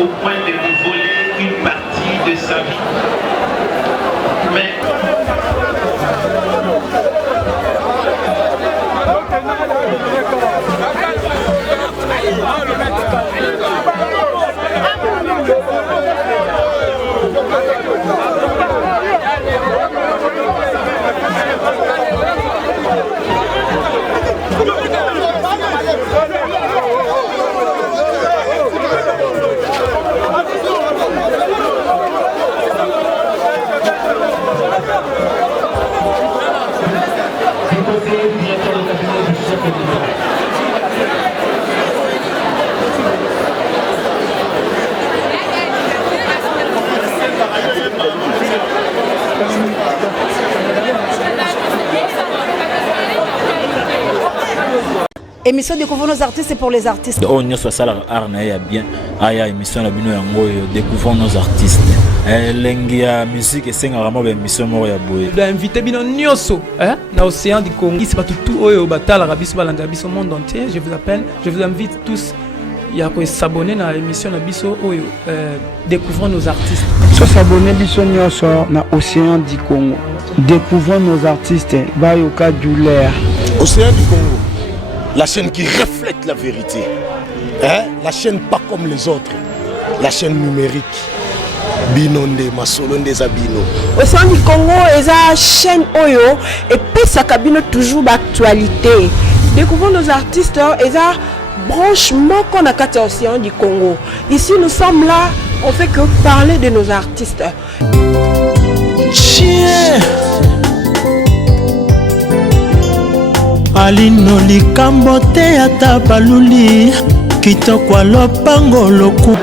au point de lui voler une partie de sa vie. Mais émission Découvrons nos artistes, c'est pour les artistes. On y soit ça arnaïa bien. Aya émission la bino yango Découvrons nos artistes. Lengia musique et c'est vraiment une émission moya boy. D'inviter bino nyoso, hein, na océan du Congo. C'est pas tout oyo batala rabiso balanda biso monde entier. Je vous appelle, je vous invite tous à s'abonner à l'émission Nabiso oyo Découvrons nos artistes. So s'abonner biso nyoso na océan du Congo. Découvrons nos artistes. Bayoka Dulaire. Océan du Congo. La chaîne qui reflète la vérité. Hein? La chaîne pas comme les autres. La chaîne numérique. Binonde, Masolonde Zabino. Océan du Congo est la chaîne Oyo et puis ça cabine toujours d'actualité. Découvrons nos artistes et la branchement qu'on a qu'à Océan du Congo. Ici nous sommes là, on fait que parler de nos artistes. Chien. Alino likambo te ata baluli kitoko lopango loku.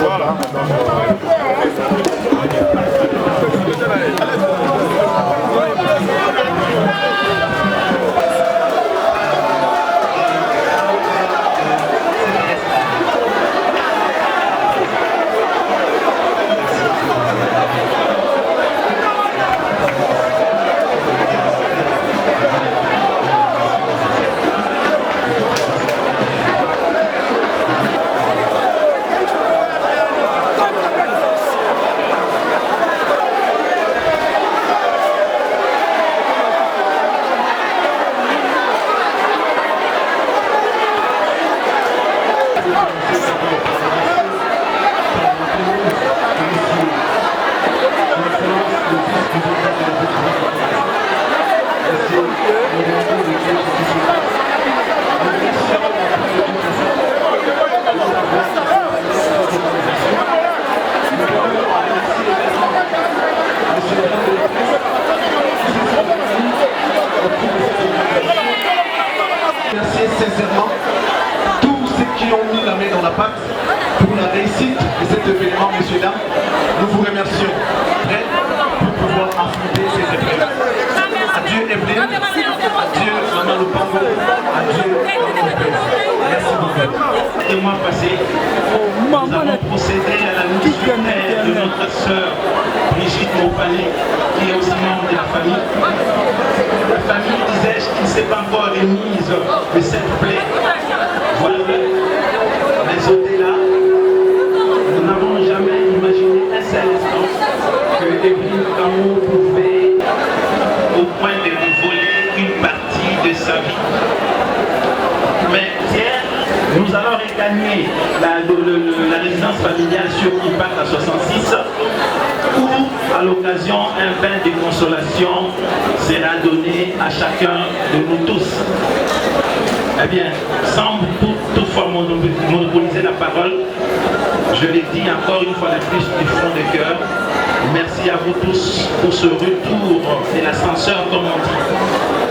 Voilà. Merci sincèrement tous ceux qui ont mis la main dans la pâte pour la réussite de cet événement, messieurs, dames. Nous vous remercions. Prêts pour pouvoir affronter ces épreuves. Adieu Evelyne, adieu Maman Lupango, adieu Maman Lopez. Merci beaucoup. Le mois passé, nous avons procédé à la mise sur terre de notre sœur Brigitte Mopani, qui est aussi membre de la famille. La famille, disais-je, qui ne s'est pas encore remise de cette plaie. Voilà, mais au-delà, nous n'avons jamais imaginé un seul instant que Evelyne Kamou pouvait au point de nous voler une partie de sa vie. Mais hier, nous allons regagner la résidence familiale sur Impact à 66, où à l'occasion un bain de consolation sera donné à chacun de nous tous. Eh bien, sans toutefois monopoliser la parole, je l'ai dit encore une fois de plus du fond du cœur, merci à vous tous pour ce retour de l'ascenseur, comme on dit,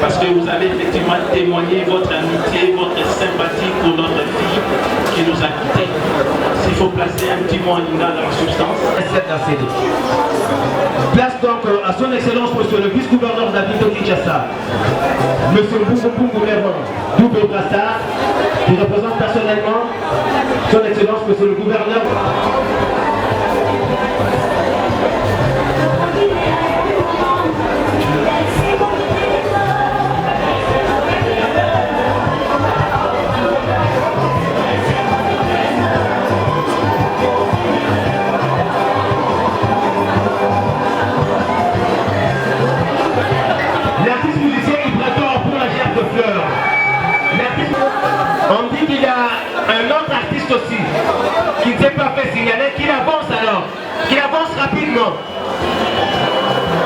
parce que vous avez effectivement témoigné votre amitié, votre sympathie pour notre fille qui nous a quittés. S'il faut placer un petit mot en dans la substance. Place donc à son excellence, monsieur le vice-gouverneur David Kinshasa, monsieur Mbungu Merwan, double brassard, qui représente personnellement son excellence, monsieur le gouverneur. On dit qu'il y a un autre artiste aussi qui ne s'est pas fait signaler, qu'il avance alors, qu'il avance rapidement.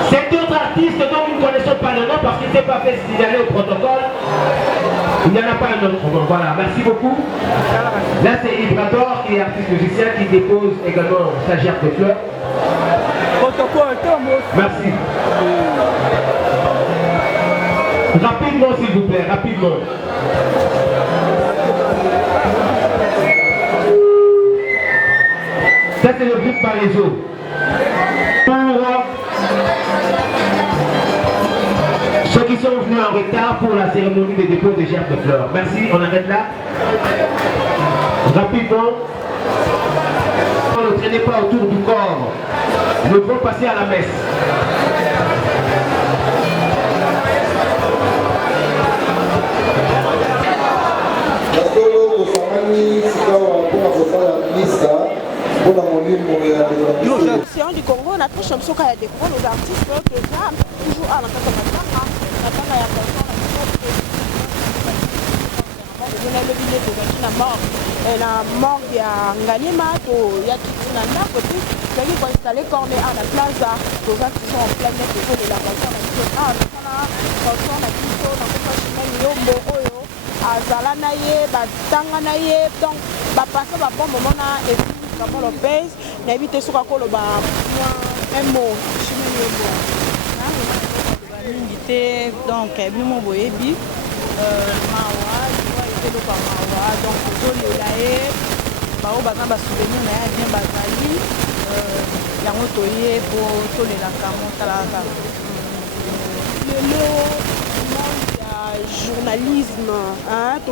Cet autre artiste dont nous ne connaissons pas le nom parce qu'il ne s'est pas fait signaler au protocole, il n'y en a pas un autre. Bon, voilà, merci beaucoup. Là c'est Ibrator qui est artiste musicien qui dépose également sa gerbe de fleurs. Merci. Rapidement s'il vous plaît, rapidement. Ça c'est le groupe Parézo. Pour ceux qui sont venus en retard pour la cérémonie de dépôt de gerbes de fleurs. Merci, on arrête là. Rapidement. Ne traînez pas autour du corps. Nous devons passer à la messe. L'océan du Congo, on a trop de choses à découvrir nos artistes que ça, toujours à l'enquête de la femme, la femme a l'impression la mort ya Ngalima, il y a tout un an, puis il faut installer corne à la plaza, aux gens qui sont en plein net, de la maison, on a donc passer un bon moment et Maman Lopez, n'habite sur un mot. Donc, nous boyebi, mawa, donc bao bana ba souvenir na ya bien bazali yango toye pour tolela kamo talaka journalisme, hein, te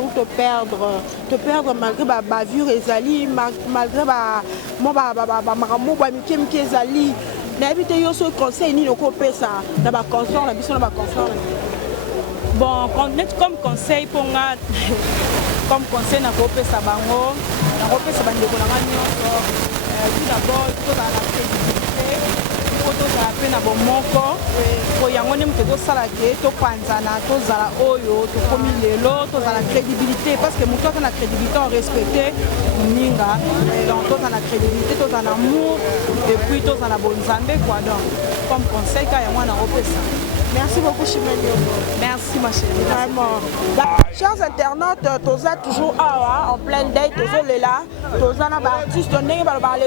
perdre malgré ba bavure ezali, malgré ba makambo ba mikie ezali. Na éviter yo so conseil ni loko pesa na ba consort na biso na ba consort. Bon, comme conseil pour moi, comme conseil na ko pesa bango, na ko pesa bandeko na nyonso. Tout d'abord, il faut la crédibilité, il faut tozala mpe na bomoko po yango nde moto tozosala ke topanzana tozala oyo tokomi lelo tozala crédibilité parce que moto aza na crédibilité en respecte moninga donc tozala na crédibilité tozala na amour et puis tozala na bonzambe quoi donc comme conseil ka yango na kopesa. Merci beaucoup Chimène. Merci ma chérie. Vraiment. Chers internautes, toza toujours en pleine date, toza toza na ba artiste, les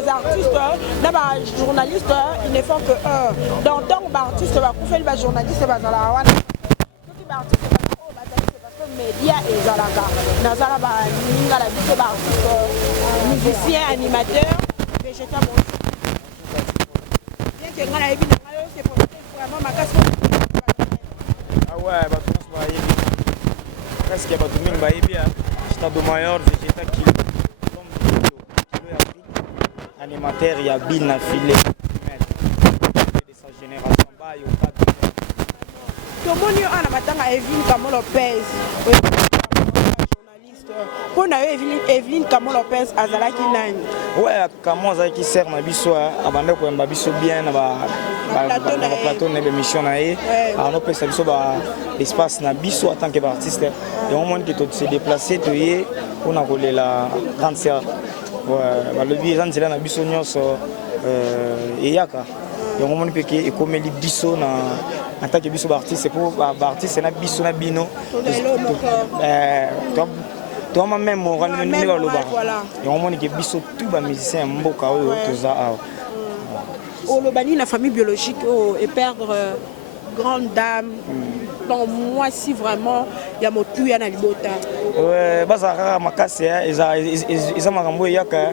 artistes, na ba journalistes, ils ne font que eux. Donc tant ba artiste ba kufeli ba journaliste ba zala wana. Tout ba artiste ba c'est parce que média et zalaka. Na zala ba ninga la biso ba artiste, musicien, animateur, végétal bon. Bien que ngala ebi na ngayo c'est pour vraiment ma casse. Ouais, presque bato mingi bayebi ya stade mayor végéta kilo ya animateur ya Bill na filet de sa génération bayo tomoni yo ana matanga Evelyne Kamo Lopez journaliste mpona yo Evelyne Kamo Lopez azalaki nani? Ouais, Kamo azalaki sere na biso abanda koyamba biso bien na plateau na émission na ye anopesa biso l'espace na biso en tant que artiste et au moment que tu se déplacer tu es on a collé la grande sœur balobi eza nzela na biso nyonso eyaka yango moni peke ekomeli biso na en tant que biso baartiste po baartiste na biso na bino toama même orani baloba yango moni ke biso tout bamusicien ya mboka oyo toza awa olobani na famille biologique et perdre grande dame. Donc moi si vraiment il y a motu ya na libota. Ouais, bazara makasi eza makambo yaka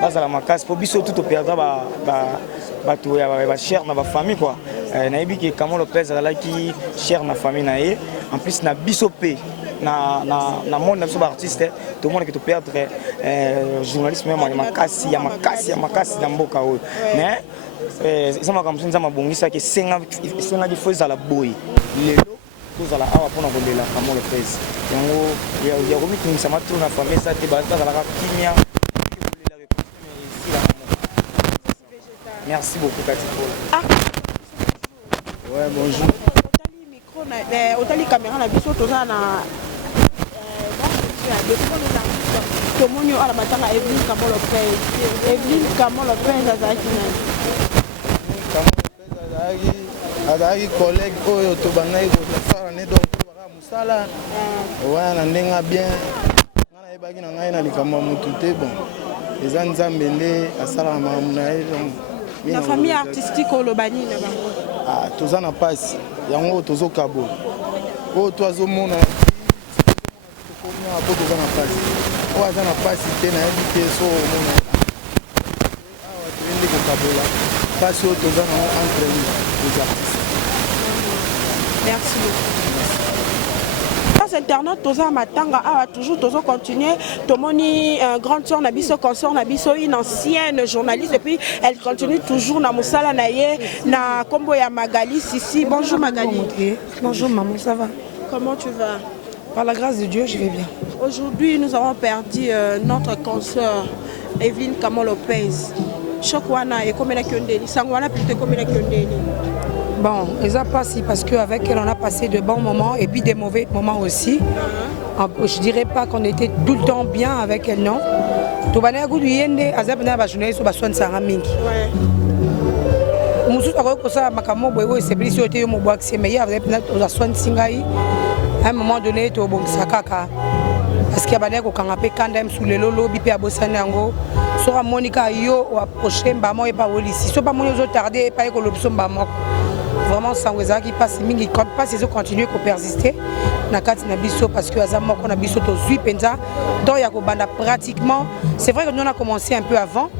bazala makasi po biso tout perdre ba to ya ba cher na ba famille quoi. Na yebi ke Kamo Lopez alaki cher na famille na ye. En plus na biso pe na monde na biso ba artiste tout le monde que to perdre journaliste même makasi na mboka oyo. Mais ça m'a comme ça m'a bongisa que senga faut ezala boy lelo tozala awa pona kolela Kamo Lopez yango ya komi kinisa matu na famille ça te bazala la kimia merci beaucoup Cathy Paul. Ouais, bonjour. Otali micro otali caméra na biso toza na tomoni ala matanga Evelyne Kamo Lopez. Evelyne Kamo Lopez azalaki nani? azalaki collègue oyo tobandaki kosala ne donc tobaka mosala wana na ndenge bien nga nayebaki na ngai na likambo ya motu te bon eza nzambe nde asalaka makambo na ye na famille artistique olobani na bango toza na pasi yango oyo tozokabola oyo twazomona po toza na pasi oyo aza na pasi te nayebi te so omona awa toyendi kokabola pasi oyo toza nango entre les artistes. Merci beaucoup. Les internautes toza matanga awa toujours tozo continuer tomoni grande sœur Nabiso consort Nabiso une ancienne journaliste et puis elle continue toujours na musala na ye na kombo ya Magali Sissi. Bonjour Magali. Bonjour maman, ça va? Comment tu vas? Par la grâce de Dieu, je vais bien. Aujourd'hui, nous avons perdu notre consoeur Evelyne Kamo Lopez. Choc wana et comme la Kyondeni, Sangwana plutôt comme la Kyondeni. Bon, ça passe parce qu'avec elle, on a passé de bons moments et puis des mauvais moments aussi. Je dirais pas qu'on était tout le temps bien avec elle, non. Tobana goût du yende, azabna ba journaliste ou ba soin sanga mingi. Musu ako ça makamo boyo c'est blessé au yo mo boaxé mais il y avait peut-être aux soins singai. À un moment donné to bon sakaka. Parce qu'il y a des gens qui ont kanda sous le lolo bi pe abosana yango. Sora Monica yo ou approcher mbamo et pas ici. So pas mon yo tarder pas ko l'option mbamo. Vraiment sans qui passe mingi quand pas ces continuer ko persister na kati na biso parce que azamo qu'on a biso to zui penza donc ya ko banda pratiquement c'est vrai que nous on a commencé un peu avant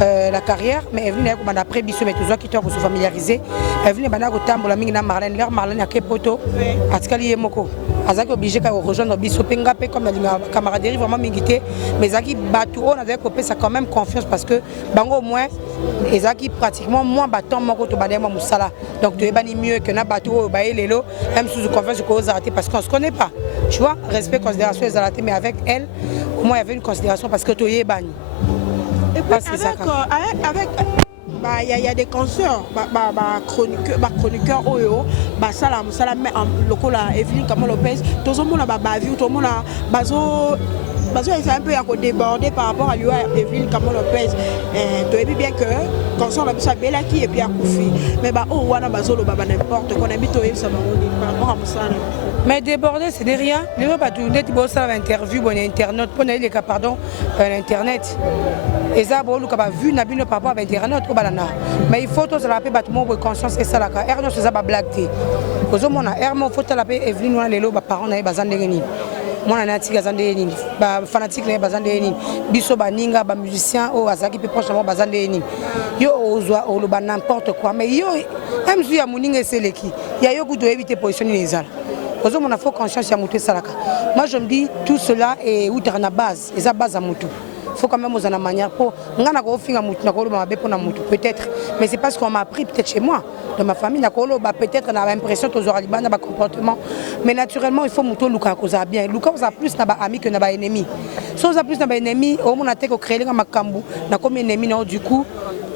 la carrière mais Evelyne a ko banda après biso mais toujours qui doit se familiariser Evelyne banda ko tambola mingi na Marlène leur Marlène ya kepoto atikali yemoko azaki obligé ka rejoindre biso penga pe comme la camaraderie vraiment mingité mais zaki batu on a ko pesa quand même confiance parce que bango au moins ezaki pratiquement moins battant moko to banda mo musala donc tu es bani mieux que na batu o baé lelo même sous confiance que aux arrêter parce qu'on se connaît pas tu vois respect considération les arrêter mais avec elle au moins il y avait une considération parce que tu es bani et puis avec y a des cancers, chroniqueurs oyo, salam lokola Evelyne Kamo Lopez, tout le monde a vu, tout le monde a parce que c'est un peu débordé par rapport à lui, Evelyne Kamo Lopez. Tu as vu bien que quand on a sa belle qui et puis à Koufi, mais on a n'importe qu'on habite par rapport à ça. Mais débordé, ce n'est rien. Ne veux pas tout net, bon ça interview, bon internet, pour les cas pardon, l'internet. Et ça bon, nous avons vu Nabino par rapport à l'internet au balana. Mais il faut tous la paix battement de conscience et ça la cas. Erno c'est ça pas blague. Aux hommes on a Erno faut la paix Evelyne on a les lots parents na bazan de geni. Moi on a tika bazan de geni. Ba fanatique na bazan de geni. Biso ba ninga ba musicien au azaki pe proche na bazan de geni. Yo ozwa o lo ba n'importe quoi mais yo même si ya muninga seleki. Ya yo kuto éviter positionner les ala. Aux hommes on a faut conscience ya muté salaka. Moi je me dis tout cela est outre na base, et ça base à mutu. Faut quand même aux en manière pour peut-être mais c'est parce qu'on m'a appris peut-être chez moi dans ma famille peut-être on a l'impression que aux liban dans comportement mais naturellement il faut muto luka koza bien luka oza plus na ba ami que na ba ennemi so oza plus na ba ennemi au mon attaque créer nga makambu na comme ennemi non du coup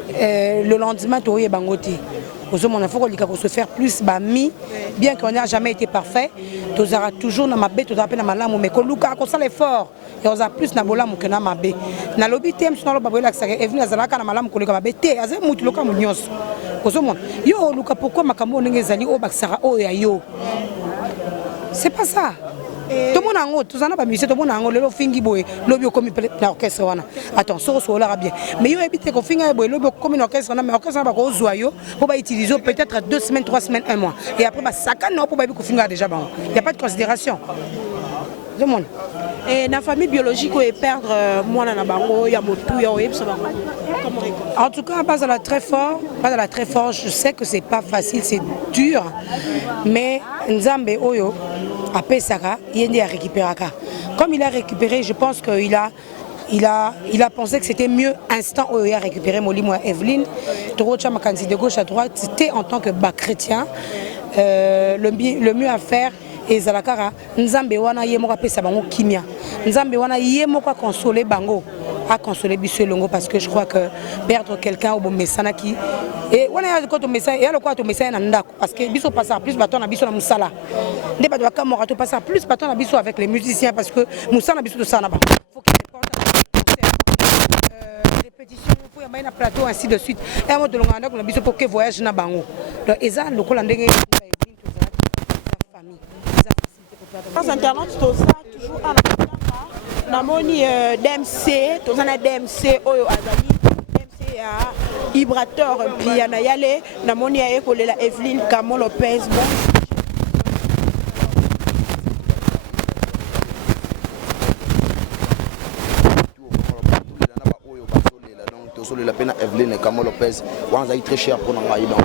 le lendemain tu es bangoté. Il faut se faire plus bami, bien qu'on n'a jamais été parfait. Tu auras toujours dans ma bête, tu auras peine à ma lame, mais qu'on ça l'effort. Et on a plus na bola que na ma bête. Na lobby thème sur le baboué là que ça est venu à Zalaka na malam qu'on ma bête. Azé mouti loka mounios. Yo luka pourquoi ma camo n'engezali au baksara o ya yo. C'est pas ça. Tout le monde a un autre, tout le monde a un autre, fingi boy, lobby comme l'orchestre wana. Attends, ça là bien. Mais yo éviter qu'on fingi boy, lobby comme l'orchestre wana, mais l'orchestre va au zoyo pour utiliser peut-être 2 semaines, 3 semaines, 1 mois. Et après bah ça can non pour qu'on fingi déjà bon. Il y a pas de considération. Tout le monde. Et la famille biologique est perdre moi na bango ya motu ya oyeb ça va. En tout cas, base à la très fort, je sais que c'est pas facile, c'est dur, mais Nzambe Oyo a Pesaka, il a récupéré. Comme il a récupéré, je pense qu'il a pensé que c'était mieux instant où il a récupéré Molimo et Evelyne. Torocha Makanzi de gauche à droite, c'était en tant que bas chrétien le mieux à faire. Et Zalakara, Nzambe wana yemoka pesa bango kimia. Nzambe wana yemoka consoler bango, a consoler biso longo parce que je crois que perdre quelqu'un au bon messana qui et wana ya ko to messana et le quoi to messana na ndako parce que biso passe plus baton na biso na musala. Ndé ba doit kamora to passe plus baton na biso avec les musiciens parce que musala biso de ça na ba. Faut qu'il porte répétition faut y na plateau ainsi de suite. Et moi de longa ndako na biso pour que voyage na bango. Donc eza lokola ndenge Sans internet, tout ça toujours à la moni DMC, tout ça na DMC Oyo Azali, DMC à Vibrateur puis na yale na moni a école la Evelyne Kamo Lopez. Donc la peine Evelyne Kamo Lopez, on a très cher pour nous donc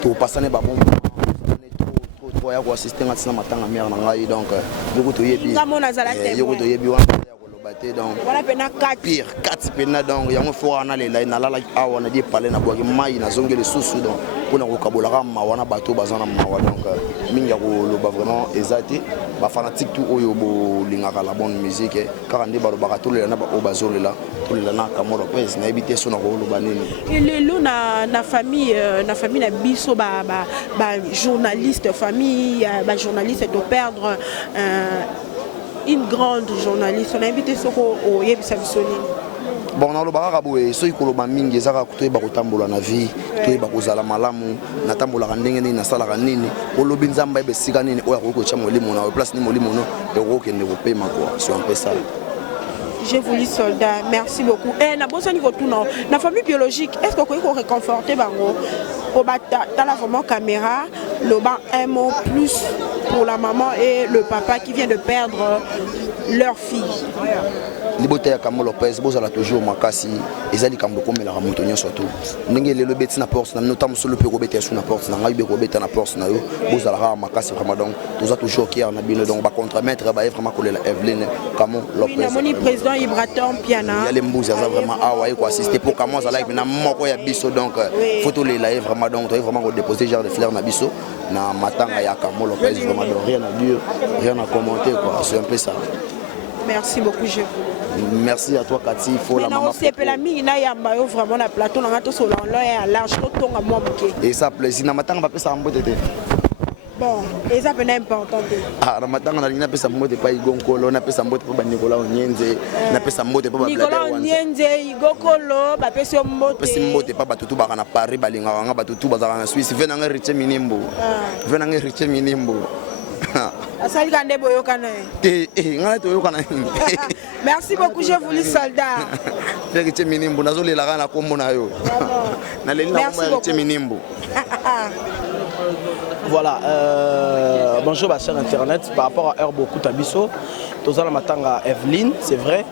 tout passer ne ba bon. Ya ko assister ngatsina matanga mère na ngai donc yoko to yebi yoko to yebi wana ya ko lobate donc wala pena 4 pire 4 pena donc yango fo ana le na la awa na di parler na boki mai na zongeli susu donc pour na ko kabola ma wana bato bazana mawa donc mingi ya ko loba vraiment ezati ba fanatique tout oyo bo lingaka la bonne musique car ndi ba loba to le na ba obazolela là to le na Kamo Lopez na ebité so na ko loba nini et le na famille na biso ba journaliste famille bah, journaliste de perdre une grande journaliste. On a invité Soko au Yebisabisoni. Bon, on a le barrage aboué. Ceux qui ont mingi, ça a coûté barotambola na vie, tout bakozala malamu, na tambola randengeni na sala ranini. Au lobinzamba ebe siganini, oya roko chamo limono, place ni molimono, et roko ne vous paye ma quoi. C'est un peu ça. J'ai voulu soldat, merci beaucoup. Et na bossa niveau tout non. La famille biologique, est-ce que vous pouvez réconforter bango? Au bata, dans la vraiment caméra, le bas un mot plus pour la maman et le papa qui vient de perdre leur fille. Liberté ya Kamo Lopez, boza la toujours makasi, ezali kambo komela ka moto nyonso to. Ndenge le beti na porte, notamment sur le pego beti na porte, na ngai bego beti na porte na yo, boza la makasi vraiment donc, toza toujours qui na bino donc ba contre-maître ba vraiment kolela Evelyne Kamo Lopez. Na moni président Vibrateur piana. Il y a les mbouzi za vraiment awa ko assister pour comment ça live na moko ya biso donc photo les live vraiment donc vraiment ko déposer genre de fleurs na biso na matanga ya Kamo Lopez vraiment rien à dire, rien à commenter quoi, c'est un peu ça. Merci beaucoup, je vous. Merci à toi, Cathy. Il faut la maman. Vraiment, la plateau, on a tout sur large, et ça plaisir. Namatang va passer en mode. Bon, et ça c'est important. Ah, Namatang on a dit n'a mode pas Igonkolo, n'a pas mode pour Nicolas Onyenze, n'a pas mode pour Nicolas Onyenze, Igokolo, ba pesi mode. Pesi mode pas batutu ba na Paris balinga nga batutu ba na Suisse, venanga riche minimbo. Venanga riche minimbo. Asali kande boyo kana. Ngana to yo kana. Merci beaucoup, je vous les soldats. Riche minimbo nazo le la na kombo na yo. Na le na riche minimbo. Voilà, bonjour ma chère internet, par rapport à Herbo Koutabiso, Tozala Matanga Evelyne, c'est vrai,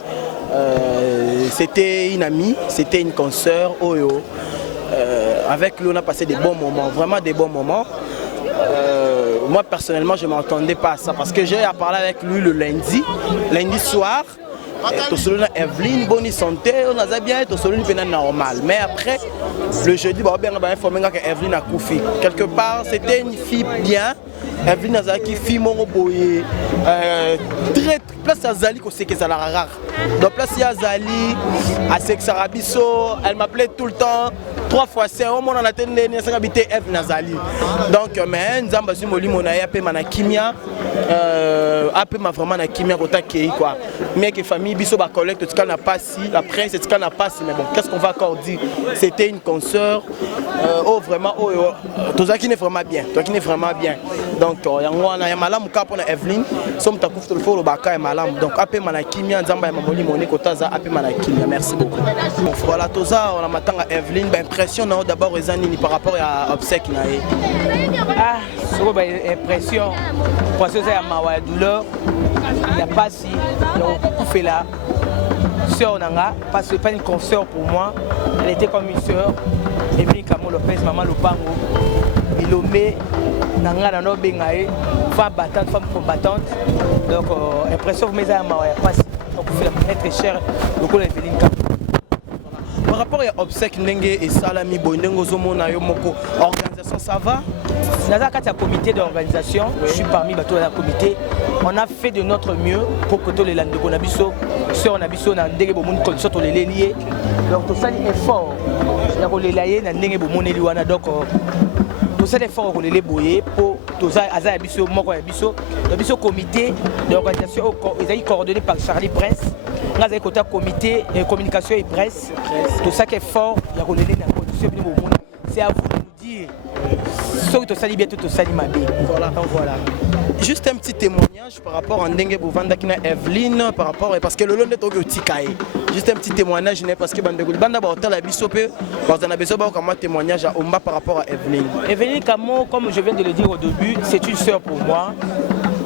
c'était une amie, c'était une consoeur, Oyo, avec lui on a passé des bons moments, vraiment des bons moments. Moi personnellement je ne m'entendais pas à ça parce que j'ai parlé avec lui le lundi soir. Tosolona Evelyne, bonne santé, on a bien, Tosolona est normal. Mais après, le jeudi, on a informé que Evelyne a couffé. Quelque part, c'était une fille bien. Evelyne a qui fille mon boy. Très place à Zali, qu'on sait que c'est la rare. Donc place il y a Zali, à Sexarabiso, elle m'appelait tout le temps. 3 fois c'est au moins on a tenu à habiter Evelyne Zali. Donc mais Nzamba Zumoli mon a appelé ma kimia, appelé ma vraiment na kimia kota kei quoi. Mais que famille biso ba collecte tout cas n'a pas si, la presse tout cas n'a pas si, mais bon qu'est-ce qu'on va encore dire? C'était une consoeur, oh vraiment oh tout ça qui n'est vraiment bien, toi qui n'est vraiment bien. Donc yango na ya malamu ka pour Evelyne, somme ta couvre le fort le baka et malamu. Donc appelé ma kimia Nzamba Mamoli moni kota za appelé ma kimia. Merci beaucoup. Voilà tout ça on a matanga Evelyne impression d'abord les par rapport à obsèque nae. Ah, c'est impression parce que c'est ma douleur. Il n'y a pas si on fait là. Sœur Nanga, parce que pas une consoeur pour moi. Elle était comme une sœur. Evelyne Kamo Lopez, maman Lopango, Ilomé, Nanga Nano Bengae, femme battante, femme combattante. Donc impression vous mettez à ma pas si on fait la très chère. Donc on Evelyne Kamo. Par rapport à obsèque Nenge et Salami Boindengo Zomona Yomoko, organisation ça va? Dans un comité d'organisation, je suis parmi les comité. On a fait de notre mieux pour que tous les landes de Bonabiso, ceux on a biso dans des conditions les liés. Donc tout ça est fort. Il y a les liés dans des liés donc tout ça est fort pour les boyer pour tout ça à biso moko biso. Le biso comité d'organisation est coordonné par Charlie Prince. Nous avons côté comité de communication et presse. Tout ça qui est fort, il y a les c'est à vous de nous dire ce que tu sali bien, tout sali ma bien. Voilà. Donc voilà. Juste un petit témoignage par rapport à Ndenge Bouvanda qui est Evelyne, par rapport parce que le long de ton Tikaï. Juste un petit témoignage parce que Banda Banda la Bissopé, parce qu'on a besoin d'un témoignage à Omba par rapport à Evelyne. Evelyne Kamo, comme je viens de le dire au début, c'est une sœur pour moi.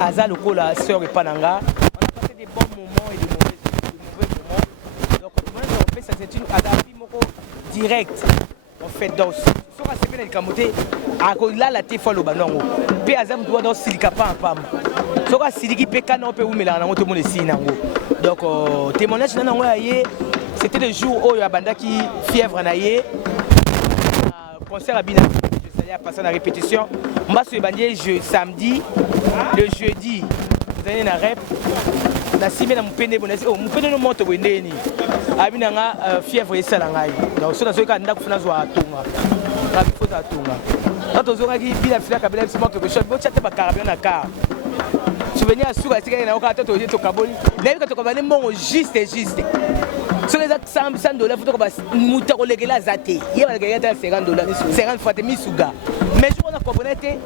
Aza Loko, la sœur et Pananga. On a passé des bons moments et des mauvais moments. Donc, c'est une adaptation directe. En fait, donc, si on a fait des camotés, là, la téfole au banango. Puis, Azam doit dans Silika pas en pam. Si on a Siliki Pekana, on peut où mélanger, tout le monde est sinango. Donc, témoignage, c'était le jour où il y a Banda qui fièvre en aïe. Concert à Bina, je salais à passer la répétition. Moi, je suis samedi, le jeudi, vous avez une rep. Na sime na mupende bona oh mupende no moto bwendeni abina nga fièvre esala ngai donc so na so ka ndako funa zo atunga na bifo za atunga tato zo ngaki bila fila kabela sima que chose bo chate ba carabia na car souvenir asuka tika na oka tato to kaboli na bika to kabane mongo juste so les $100 faut to ba muta ko legela zate ye ba legela $50 50 fois te misuga mais je on a comprendre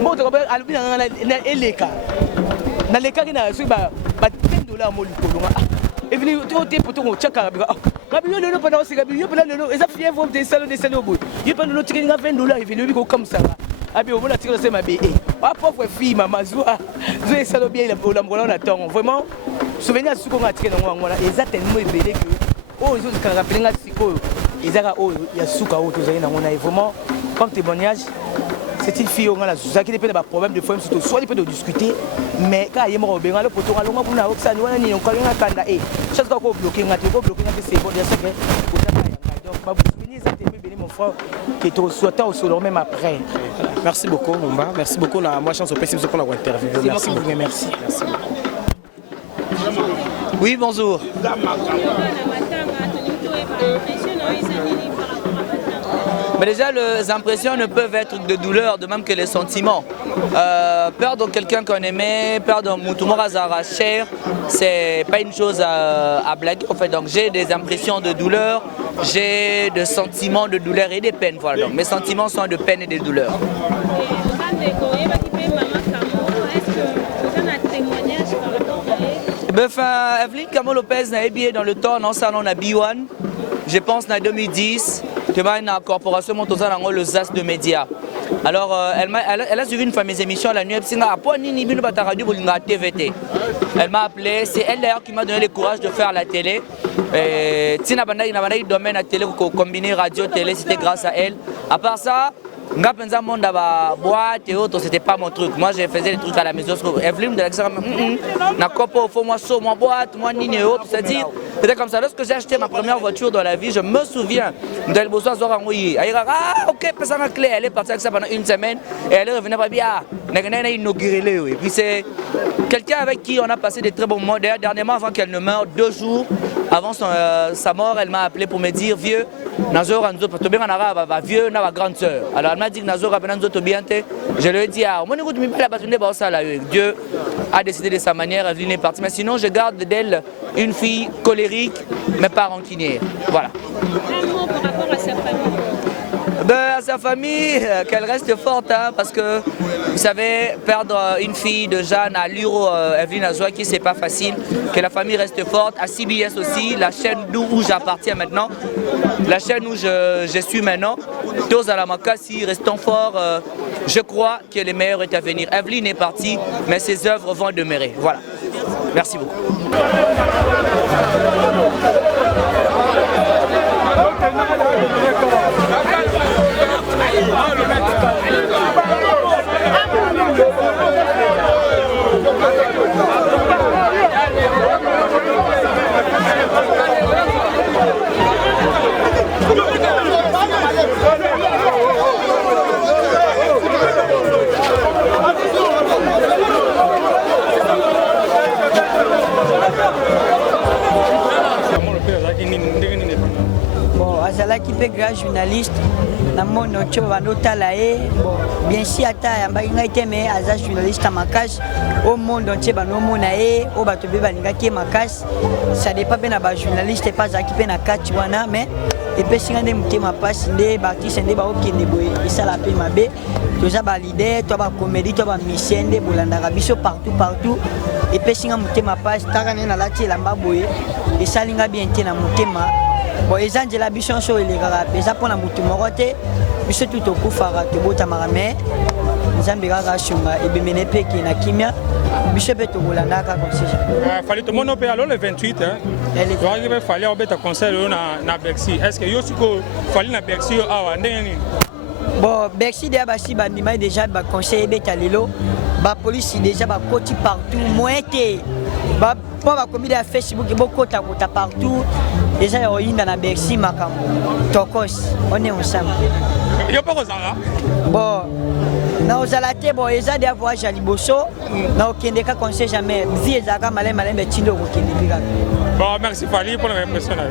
moto ko ba albina na eleka na leka kina so ba $10 mo likolonga Evelyne to te poto ko chaka bika ngabi yo lelo pana osika bi yo pana lelo eza fièvre de salon de salon boy yo pana lelo tikeli nga $20 Evelyne biko comme ça abi o mona tikelo sema be ah pauvre fille mama zwa zo esalo bien la bola mkola na tongo vraiment souvenir suko nga tikelo ngwana eza tellement ebele que oh zo kala rappeler nga siko ezaka oh ya suka oh tozali na ngona vraiment comme témoignage. C'est une fille qui a des problèmes de forme, surtout soit il peut discuter, mais quand il y a un problème, le poteau a l'ongle pour nous, ça nous a dit on connaît un candidat et chaque fois qu'on bloque, on a c'est bon, il y a ça que donc vous venez à mon frère qui est au souhaitant au sol même après. Merci beaucoup Mumba, merci beaucoup. On a moi chance au possible qu'on a interview. Merci beaucoup. Merci beaucoup. Oui, bonjour. Mais déjà, les impressions ne peuvent être de douleur, de même que les sentiments. Perdre quelqu'un qu'on aimait, perdre Moutoumora cher, c'est pas une chose à blaguer. En fait, donc j'ai des impressions de douleur, j'ai des sentiments de douleur et des peines. Voilà. Donc mes sentiments sont de peine et de douleur. Evelyne Kamo Lopez n'a habillé dans le temps dans le salon à B1, je pense en 2010, que la corporation Montosa dans le ZAS de médias. Alors elle a suivi une fois mes émissions à la nuit, elle m'a appelé, c'est elle d'ailleurs qui m'a donné le courage de faire la télé. Tina Banda, il a domaine à télé, combiné radio, télé, c'était grâce à elle. À part ça, Ngapenza monde à boîte et autres, c'était pas mon truc. Moi, je faisais des trucs à la maison. Evelyne de l'examen, n'a pas au fond, moi, saut, moi, boîte, moi, nini et autres. C'est-à-dire, c'était comme ça. Lorsque j'ai acheté ma première voiture dans la vie, je me souviens d'elle besoin Zora Mouyi. Ah, ok, personne n'a clé. Elle est partie avec ça pendant une semaine et elle est revenue pas bien. Et puis, c'est quelqu'un avec qui on a passé des très bons moments. D'ailleurs, dernièrement, avant qu'elle ne meure, 2 jours avant sa mort, elle m'a appelé pour me dire, vieux, Nazora, vieux, na grande sœur. Alors, elle m'a dit que Nazora, je lui ai dit, Dieu a décidé de sa manière, Evelyne est partie. Mais sinon, je garde d'elle une fille colérique, mais pas rancunière. Voilà. Un mot par rapport à sa famille. À sa famille, qu'elle reste forte, hein, parce que vous savez, perdre une fille de Jeanne à Luro, Evelyne Azouaki, c'est pas facile. Que la famille reste forte, à CBS aussi, la chaîne où j'appartiens maintenant, la chaîne où je suis maintenant. Tous à la Makassi, restons forts. Je crois que le meilleur est à venir. Evelyne est partie, mais ses œuvres vont demeurer. Voilà. Merci beaucoup. azalaki mpe grand journaliste na mono tio bandotala ye bien sûr ata yambaki ngai te me aza journaliste makasi au monde entier banomona ye oyo bato mpe balingaki ye makasi ça dépend mpe na bajournaliste mpe azalaki mpe na kati wana mais epesi nga nde motema mpasi nde baartiste nde baokende boye esala mpe mabe toza balider to bacomédie to bamisien nde bolandaka biso partout epesi nga motema mpasi taka nde nalati elamba boye esali nga bien te na motema. Bon, eza nzela biso nyonso elekaka eza mpona motu moko te biso tu tokufaka tobotamaka me nzambe kaka asunga ebemene mpe eke na kimia biso mpe tokolandaka concert fali tomoni mpe alo le 28 toaki mpe fali obeta concert oyo na Bercy est ce que yo siko fali na Bercy awa ndenge nini bon Bercy deya basi bandima déjà baconseil ebeta lelo bapolisi déjà bakoti partout moyen te po bakomi ya Facebook bokotakota partout eza ya oyinda na Bercy makambo tokos on est ensemble yo mpe kozala bon na ozala te bon eza deya voyage ya liboso na okende kaka on sait jamais vie ezalaka malembe etindo okokende mpe kaka bon merci Fally pour l'impression na yo.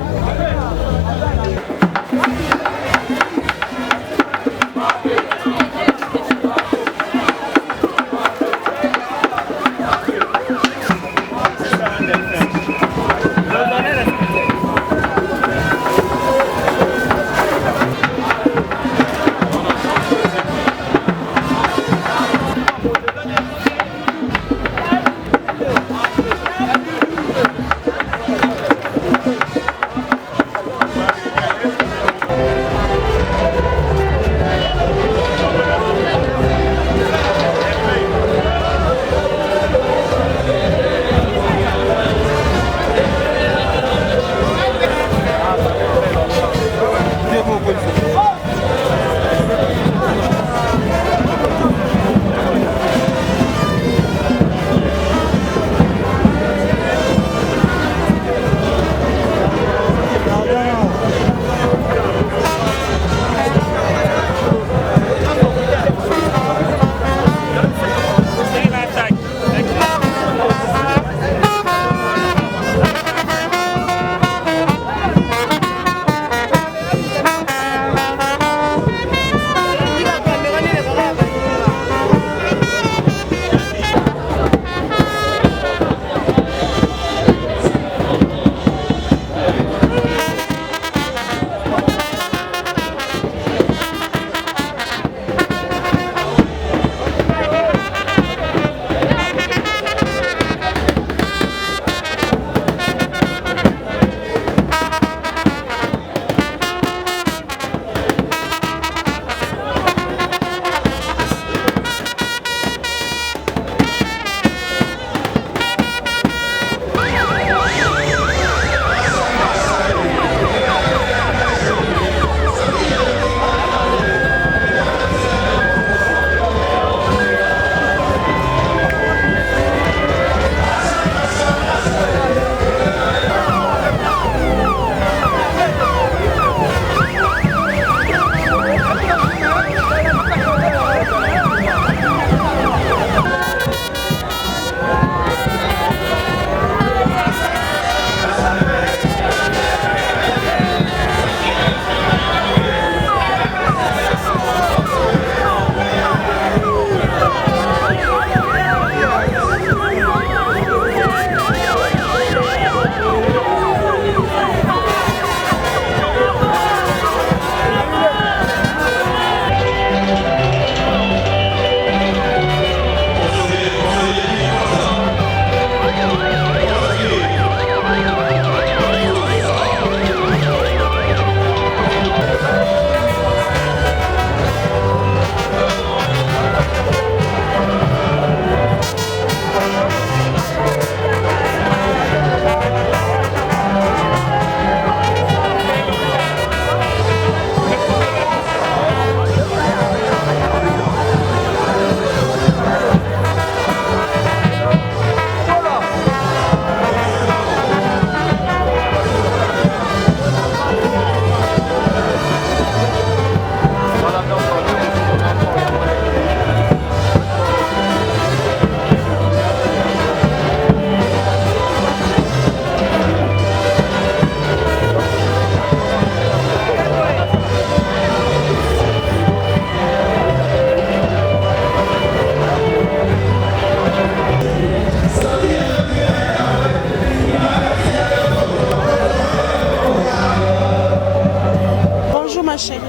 ma chérie.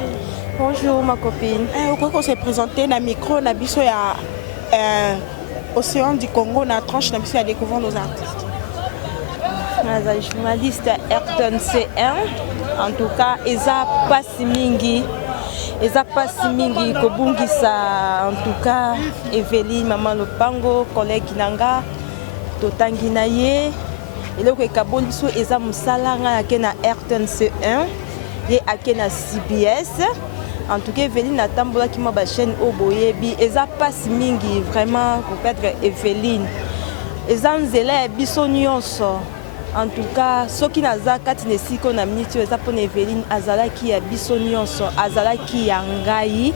Bonjour ma copine. On croit qu'on s'est présenté dans le micro, dans Océan du Congo, dans la tranche, dans à découvrir nos artistes. Je suis journaliste Ayrton C1. En tout cas, Eza Pasimingi. Eza Pasimingi Kobungisa. En tout cas, Evelyne Maman Lopango, collègue Nanga, Totangi Naye. Et là, Kabon Biso Eza Moussala na Ayrton C1 et na CBS. En tout cas, Evelyne a tambola qui m'a ba chaîne Oboyebi. Eza Pasimingi vraiment pour être Evelyne. Eza Nzela Biso Nyonso. En tout cas, ceux qui n'ont pas de siko na minute eza pour Evelyne azala qui a biso nyonso azala qui a ngai.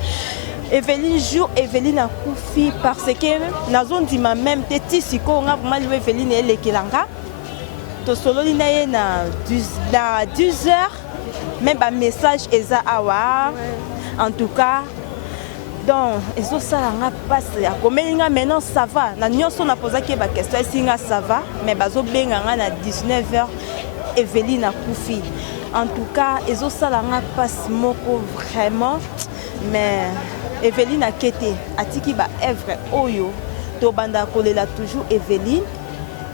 Evelyne jour Evelyne a koufi parce que na zone di même teti siko on a vraiment Evelyne elle kelanga. To solo li na ye na 10 heures même ba message eza awa. En tout cas donc ezo sala nga passe ya komelinga maintenant ça va na nyonso na posa ki ba question singa ça va mais bazo benga nga na 19h Evelyne a koufi. En tout cas ezo sala nga passe moko vraiment mais Evelyne a kete atiki ba œuvre oyo to banda kolela toujours Evelyne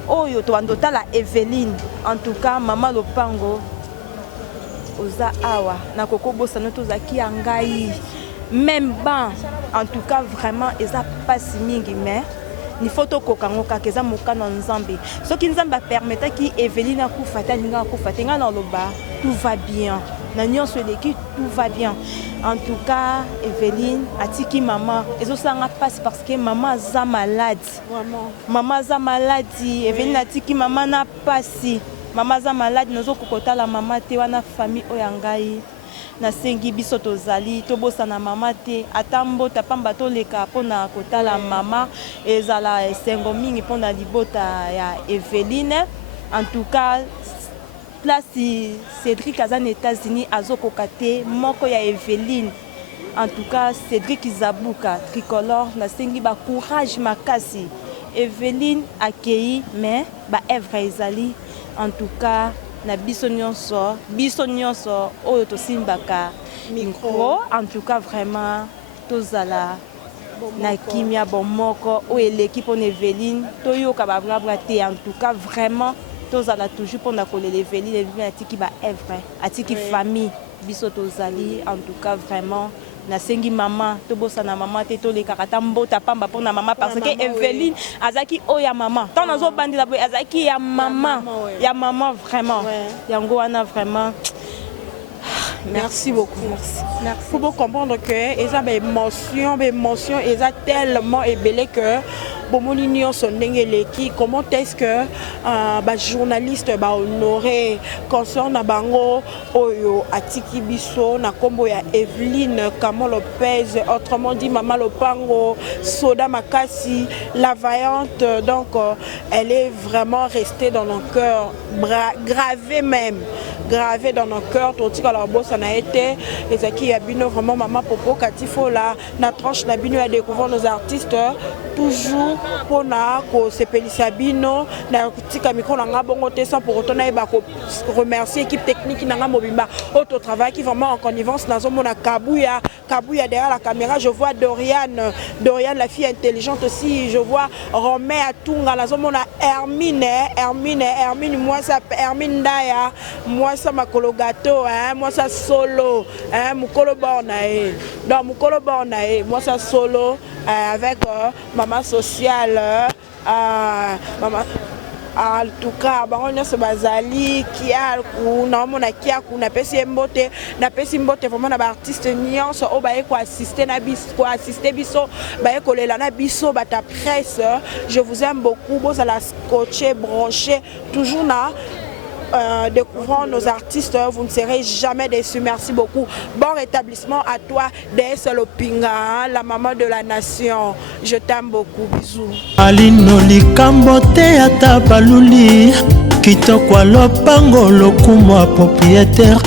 oyo to bandota la Evelyne. En tout cas Maman Lopango oza awa na koko bosa no to zaki angai même ban en tout cas vraiment eza pasi mingi mais ni photo kokangoka keza mokana nzambe soki nzambe permettre ki Evelyne akufata linga akufata nga na loba tout va bien na nyonso eleki tout va bien. En tout cas Evelyne atiki maman ezosanga passe parce que maman za malade vraiment maman za maladie. Evelyne atiki maman na pasi maman za malade nozo kokota la maman te wana famille oyangai na sengi biso tozali tobosa na mama te atambota pamba toleka pona kotala mama ezala esengo mingi pona libota ya Evelyne. En tout cas place Cédric azan États-Unis azokokate moko ya Evelyne. En tout cas Cédric Zabuka tricolore na sengi ba courage makasi Evelyne accueilli mais ba œuvre ezali. En tout cas na biso nyonso oyo tosimbaka micro. En tout cas vraiment tozala na kimia bomoko oyo eleki mpona Evelyne toyoka babrabra te. En tout cas vraiment tozala toujours mpona kolela Evelyne atiki ba œuvre atiki famille biso tozali. En tout cas vraiment nasengi maman tobosa na maman te tolekaka ta mbota pamba mpona maman parce que Evelyne azaki oya maman tant nazo bandila boy azaki ya maman vraiment yango wana vraiment. Merci beaucoup. Merci. Faut bien comprendre que eza ba émotion eza tellement ébélé que bomoni nyonso ndenge eleki. Comment est-ce que ba journaliste ba honorer concert na bango oyo atiki biso na kombo ya Evelyne Kamo Lopez, autrement dit Maman Lopango, Soda Makasi, la vaillante. Donc elle est vraiment restée dans nos cœurs, gravée dans nos cœurs. Tout alors boss ça n'a été ezaki ya bino vraiment Maman Popo Katifo là na tranche na bino à découvrir nos artistes toujours pona ko sepelisa bino na tika micro na ngabongo te sans pour autant na ba ko remercier équipe technique na ngabobimba auto travail qui vraiment en connivence dans mona Kabuya derrière la caméra. Je vois Dorian la fille intelligente aussi. Je vois Romain Atunga la zone Hermine moi ça Hermine Daya moi ça makolo gâteau hein moi ça solo hein mukolo bornae donc mukolo bornae moi ça solo avec maman sociale maman. En tout cas bango nyonso bazali kia kuna mona kia kuna pesi mbote vraiment na ba artiste nyonso o baye ko assister na biso ko assister biso baye ko lela na biso bata presse. Je vous aime beaucoup vous allez scotcher brancher toujours na découvrant nos artistes, vous ne serez jamais déçus. Merci beaucoup. Bon rétablissement à toi, DS Lopinga, la maman de la nation. Je t'aime beaucoup. Bisous. Alino likambote ata baluli kitoko lopango lokumo propriétaire